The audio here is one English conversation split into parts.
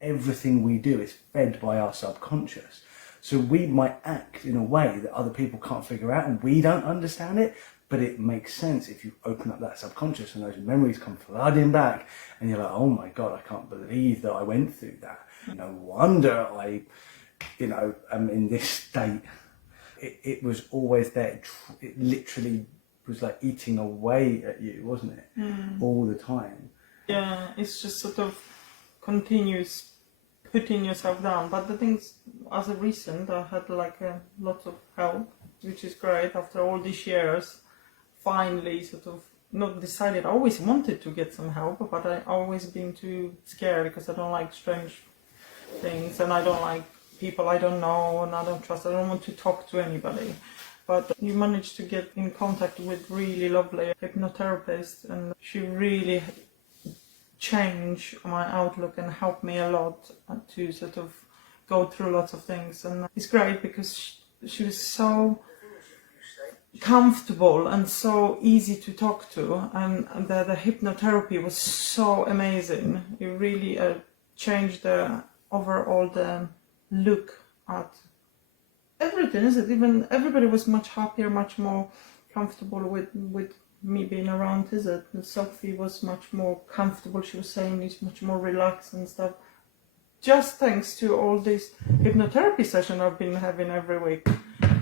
everything we do is fed by our subconscious. So we might act in a way that other people can't figure out and we don't understand it, but it makes sense if you open up that subconscious and those memories come flooding back and you're like, oh my God, I can't believe that I went through that. No wonder I, am in this state. It was always there. It literally was like eating away at you, wasn't it? All the time. Yeah, it's just sort of continuous putting yourself down. But the things, as a recent, I had like a lot of help, which is great. After all these years, finally sort of not decided. I always wanted to get some help, but I always been too scared because I don't like strange things and I don't like people I don't know and I don't trust. I don't want to talk to anybody. But you managed to get in contact with really lovely hypnotherapist, and she really changed my outlook and helped me a lot to sort of go through lots of things. And it's great because she was so comfortable and so easy to talk to, and the hypnotherapy was so amazing. It really changed the overall the look at everything, is it? Even everybody was much happier, much more comfortable with me being around, is it? And Sophie was much more comfortable. She was saying it's much more relaxed and stuff. Just thanks to all this hypnotherapy session I've been having every week,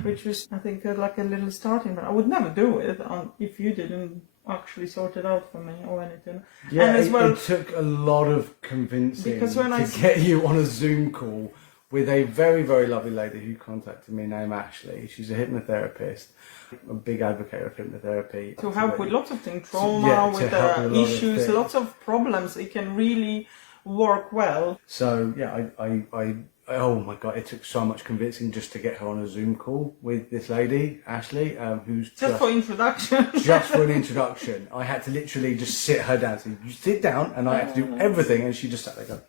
which was, I think, like a little starting point. I would never do it if you didn't actually sort it out for me or anything. Yeah, and as well, it took a lot of convincing because when to get you on a Zoom call with a very, very lovely lady who contacted me named Ashley. She's a hypnotherapist, a big advocate of hypnotherapy. To help with lots of things, trauma, with issues, lots of problems. It can really work well. So yeah, I oh my God, it took so much convincing just to get her on a Zoom call with this lady, Ashley, who's just for introduction. Just for an introduction. I had to literally just sit her down. So you sit down and I had to do everything, and she just sat there going.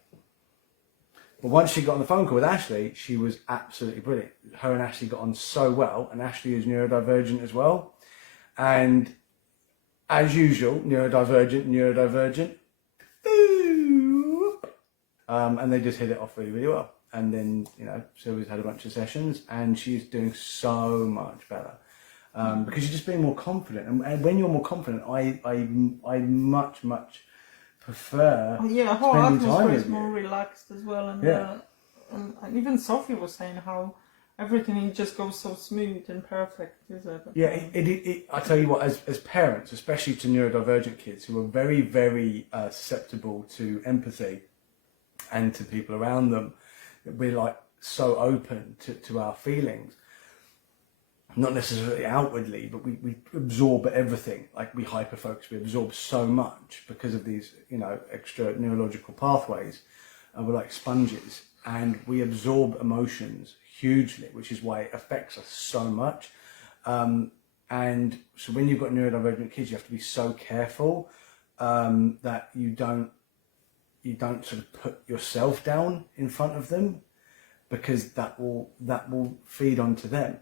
But once she got on the phone call with Ashley, she was absolutely brilliant. Her and Ashley got on so well, and Ashley is neurodivergent as well. And as usual, neurodivergent. And they just hit it off really, really well. And then, Sylvia's had a bunch of sessions, and she's doing so much better. Because you're just being more confident. And when you're more confident, I much prefer the whole spending time atmosphere with is more relaxed as well, and, Yeah. and even Sophie was saying how everything just goes so smooth and perfect, is it? Yeah, I tell you what, as parents, especially to neurodivergent kids who are very, very susceptible to empathy and to people around them, we're like so open to our feelings. Not necessarily outwardly, but we absorb everything. Like we hyperfocus, we absorb so much because of these, extra neurological pathways. And we're like sponges, and we absorb emotions hugely, which is why it affects us so much. And so when you've got neurodivergent kids, you have to be so careful that you don't sort of put yourself down in front of them, because that will feed onto them.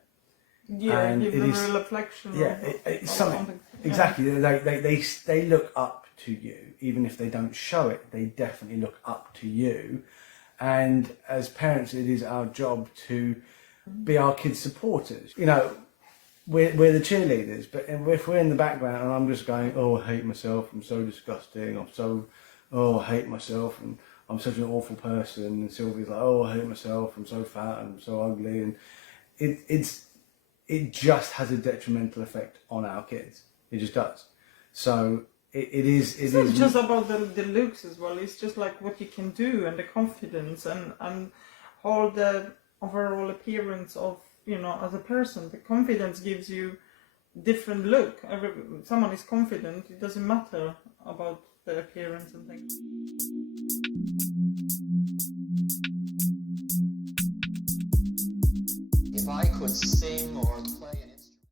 Yeah, and give them a reflection. Yeah, it's something. Exactly. They look up to you, even if they don't show it. They definitely look up to you. And as parents, it is our job to be our kids' supporters. We're the cheerleaders, but if we're in the background and I'm just going, oh, I hate myself, I'm so disgusting, I hate myself, and I'm such an awful person, and Sylvia's like, oh, I hate myself, I'm so fat, I'm so ugly, and it just has a detrimental effect on our kids. It just does. So it's not just about the looks as well. It's just like what you can do, and the confidence, and all the overall appearance of, as a person. The confidence gives you different look. Someone is confident, it doesn't matter about the appearance and things. If I could sing or